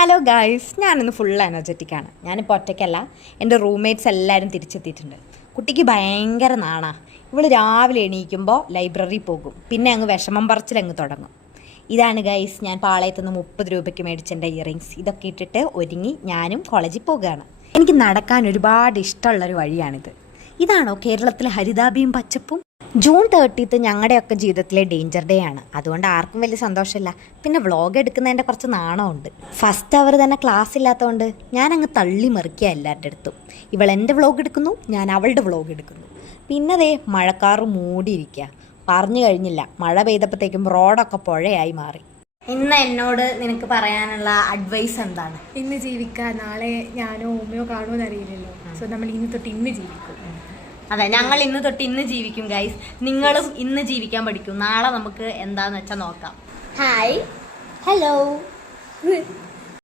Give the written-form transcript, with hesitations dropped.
Hello guys, ഞാനിന്ന് full എനർജറ്റിക്കാണ്. ഞാനിപ്പോൾ ഒറ്റയ്ക്കല്ല, എൻ്റെ റൂംമേറ്റ്സ് എല്ലാവരും തിരിച്ചെത്തിയിട്ടുണ്ട്. കുട്ടിക്ക് ഭയങ്കര നാണാ. ഇവൾ രാവിലെ എണീക്കുമ്പോൾ ലൈബ്രറി പോകും, പിന്നെ അങ്ങ് വിഷമം പറച്ചിലങ്ങ് തുടങ്ങും. ഇതാണ് ഗൈസ് ഞാൻ പാളയത്തുനിന്ന് 30 രൂപയ്ക്ക് മേടിച്ച എൻ്റെ ഇയറിങ്സ്. ഇതൊക്കെ ഇട്ടിട്ട് ഒരുങ്ങി ഞാനും കോളേജിൽ പോകുകയാണ്. എനിക്ക് നടക്കാൻ ഒരുപാട് ഇഷ്ടമുള്ളൊരു വഴിയാണിത്. ഇതാണോ കേരളത്തിലെ ഹരിതാഭിയും പച്ചപ്പും? ജൂൺ 30 ഞങ്ങളുടെയൊക്കെ ജീവിതത്തിലെ ഡേഞ്ചർ ഡേ ആണ്. അതുകൊണ്ട് ആർക്കും വലിയ സന്തോഷമില്ല. പിന്നെ വ്ളോഗ് എടുക്കുന്നതിൻ്റെ കുറച്ച് നാണമുണ്ട്. ഫസ്റ്റ് അവർ തന്നെ ക്ലാസ് ഇല്ലാത്തതുകൊണ്ട് ഞാൻ അങ്ങ് തള്ളി മറിക്കുക എല്ലാവരുടെ അടുത്തും. ഇവൾ എൻ്റെ വ്ളോഗ് എടുക്കുന്നു, ഞാൻ അവളുടെ വ്ളോഗ് എടുക്കുന്നു. പിന്നെ ദേ മഴക്കാറ് മൂടിയിരിക്കുക. പറഞ്ഞു കഴിഞ്ഞില്ല, മഴ പെയ്തപ്പോഴത്തേക്കും റോഡൊക്കെ പുഴയായി മാറി. ഇന്ന് എന്നോട് നിനക്ക് പറയാനുള്ള അഡ്വൈസ് എന്താണ്? ഇന്ന് ജീവിക്കാൻ നാളെ ഞാനോ ഉമ്മയോ കാണുമോ എന്നറിയില്ലല്ലോ. സോ നമ്മൾ ഇന്ന് തൊട്ട് ഇന്ന് ജീവിക്കും. അതെ, ഞങ്ങൾ ഇന്ന് തൊട്ട് ഇന്ന് ജീവിക്കും ഗൈസ്. നിങ്ങളും ഇന്ന് ജീവിക്കാൻ പഠിക്കും. നാളെ നമുക്ക് എന്താന്ന് വെച്ചാൽ നോക്കാം. Hi, hello.